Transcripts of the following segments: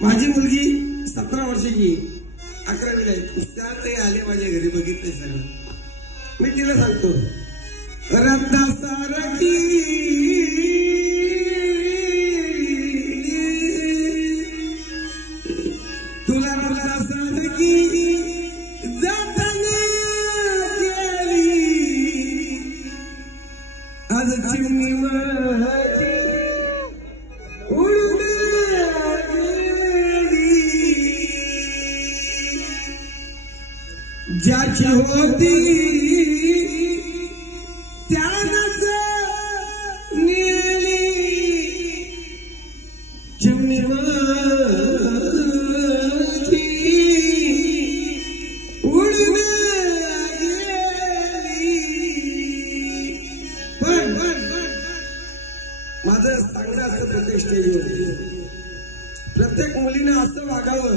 माझी मुलगी 17 वर्षाची 11वीला आहे. त्यातही आले माझ्या घरी बघितले सगळं. मी तिला सांगतो रत्नासारखी तुला रत्नासारखी जाताना गेली आज चिमणी माझी उडून गेली. ज्याची होती त्यानंच नेली चिमणी माझी उडून गेली. पण माझं सांगणं असं प्रत्येक स्टेजवर प्रत्येक मुलीने असं वागावं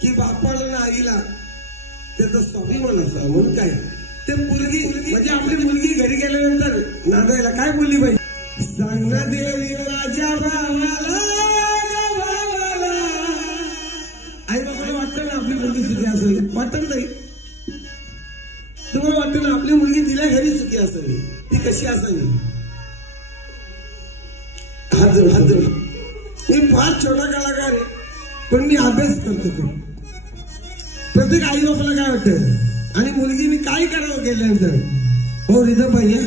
की बापाला ना आईला त्याचा स्वाभिमान असावा. म्हणून काय ते मुलगी म्हणजे आपली मुलगी घरी गेल्यानंतर नांदायला काय बोलली पाहिजे. सांग ना देवी माझ्या भावाला आई बाबाला वाटतं ना आपली मुलगी सुखी असावी. वाटत नाही तुम्हाला वाटतं ना आपली मुलगी तिला घरी सुखी असावी. ती कशी असावी. हात जोड. मी फार छोटा कलाकार आहे पण मी अभ्यास करतो. प्रत्येक आई बाबाला काय वाटतं आणि मुलगीने काय करावं केल्यानंतर हो रिदम पाहिजे.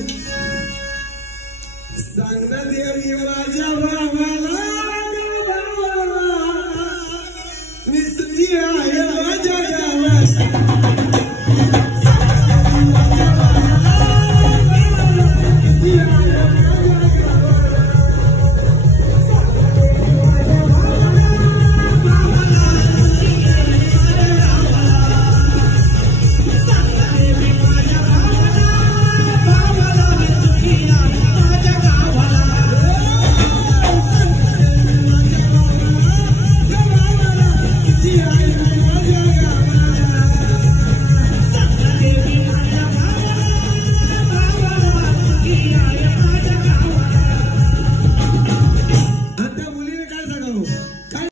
सांगण्यात देवी माझ्या